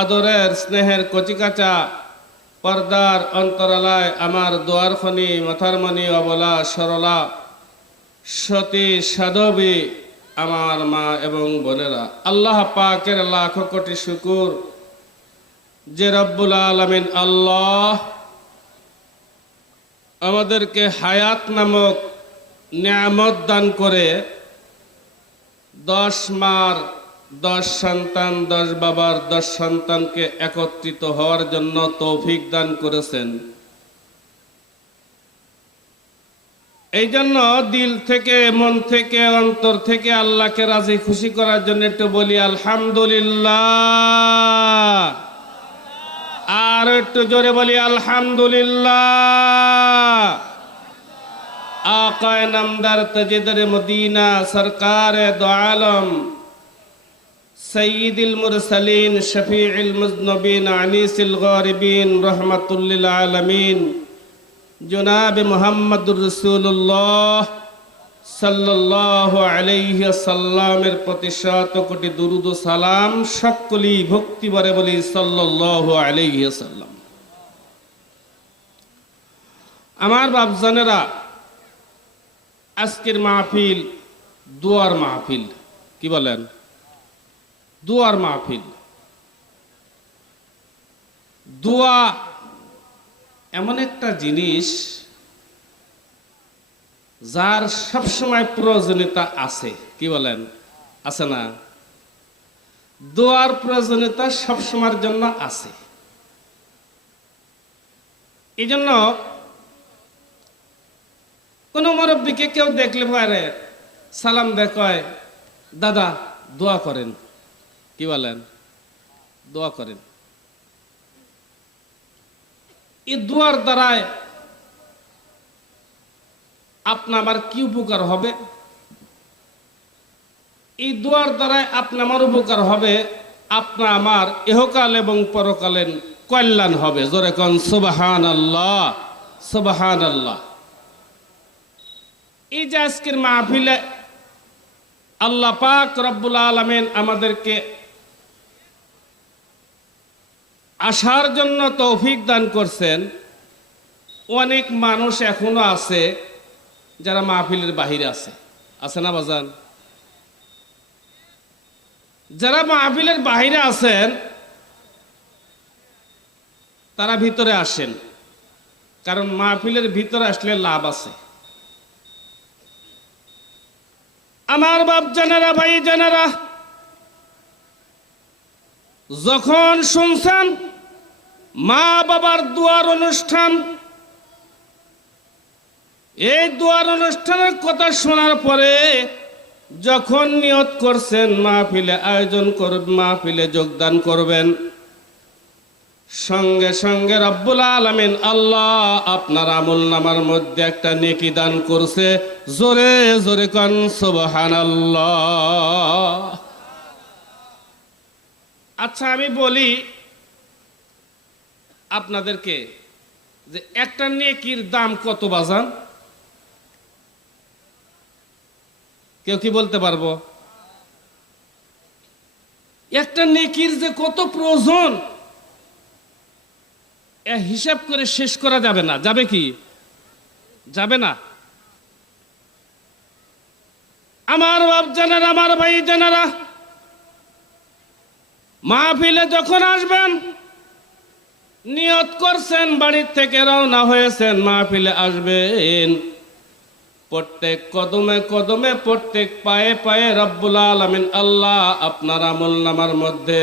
আদরের স্নেহের কচিকাচা পর্দার অন্তরালায় আমার দোয়ার খনি মাথার মণি অবলা সরলা সতী সাধবী আমার মা এবং বোনেরা, আল্লাহ পাকের লাখ কোটি শুকুর যে রব্বুল আলামিন আল্লাহ আমাদেরকে হায়াত নামক নিয়ামত দান করে 10 মার 10 সন্তান 10 বাবার 10 সন্তানকে একত্রিত হওয়ার জন্য তৌফিক দান করেছেন। এই জন্য দিল থেকে মন থেকে অন্তর থেকে আল্লাহকে রাজি খুশি করার জন্য একটু বলি আলহামদুলিল্লাহ, আর একটু জোরে বলি আলহামদুলিল্লাহ। आकाए नामदार तजिदर मदीना सरकार दो आलम सय्यिदिल मुरसलीन शफीइल मुज़नबीन अनीसिल गारिबीन रहमतुल लिल आलमीन जनाब मुहम्मदुर रसूलुल्लाह सल्लल्लाहु अलैहि वसल्लमेर प्रति शत कोटी दुरूद ও সালাম সকলেই ভক্তি ভরে বলি সাল্লাল্লাহু আলাইহি ওয়াসাল্লাম। আমার বাপজানেরা, আজকের মাহফিল দুয়ার মাহফিল। কি বলেন? দুয়ার মাহফিল। দোয়া এমন একটা জিনিস যার সবসময় প্রয়োজনীয়তা আছে। কি বলেন? আছে না? দোয়ার প্রয়োজনীয়তা সবসময়ের জন্য আছে। এই জন্য কোন মুরব্বীকে কেউ দেখলে পারে সালাম দেখায়, দাদা দোয়া করেন। কি বলেন? দোয়া করেন। এই দোয়ার দ্বারায় আপনা আমার কি উপকার হবে? এই দোয়ার দ্বারায় আপনা আমার উপকার হবে, আপনা আমার ইহকাল এবং পরকালের কল্যাণ হবে। জোরে কোন সুবহানাল্লাহ, সুবহানাল্লাহ। এই যে আজকের মাহফিলে আল্লাহ পাক রব্বুল আলামিন আমাদেরকে আসার জন্য তৌফিক দান করছেন। অনেক মানুষ এখনো আছে যারা মাহফিলের বাহিরে আছে। আছে না বাজান? যারা মাহফিলের বাহিরে আছেন তারা ভিতরে আসেন, কারণ মাহফিলের ভিতরে আসলে লাভ আছে। আমার বাপ জানেরা, ভাই জানেরা, যখন শুনছেন মা বাবার দোয়ার অনুষ্ঠান, এই দোয়ার অনুষ্ঠানের কথা শোনার পরে যখন নিয়ত করছেন মাহফিলে আয়োজন করবেন, মাহফিলে যোগদান করবেন, সঙ্গে সঙ্গে রব্বুল আলামিন আল্লাহ আপনার আমলনামার মধ্যে একটা নেকি দান করছে। জোরে জোরে কোন সুবহানাল্লাহ। আচ্ছা, আমি বলি আপনাদেরকে যে একটা নেকির দাম কত বাজান? কেউ কি বলতে পারবো? একটা নেকির যে কত প্রয়োজন হিসাব করে শেষ করা যাবে না। যাবে কি? যাবে না। আমার বাপ জানেরা, আমার ভাই জানেরা, মাহফিলে যখন আসবেন, নিয়ত করছেন, বাড়ির থেকে রওনা হয়েছেন, মাহফিলে আসবেন, প্রত্যেক কদমে কদমে প্রত্যেক পায়ে পায়ে রব্বুল আলামিন আল্লাহ আপনার আমলনামার মধ্যে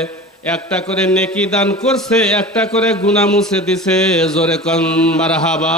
একটা করে নেকি দান করছে, একটা করে গুনাহ মুছে দিছে। জোরে কোন মারহাবা।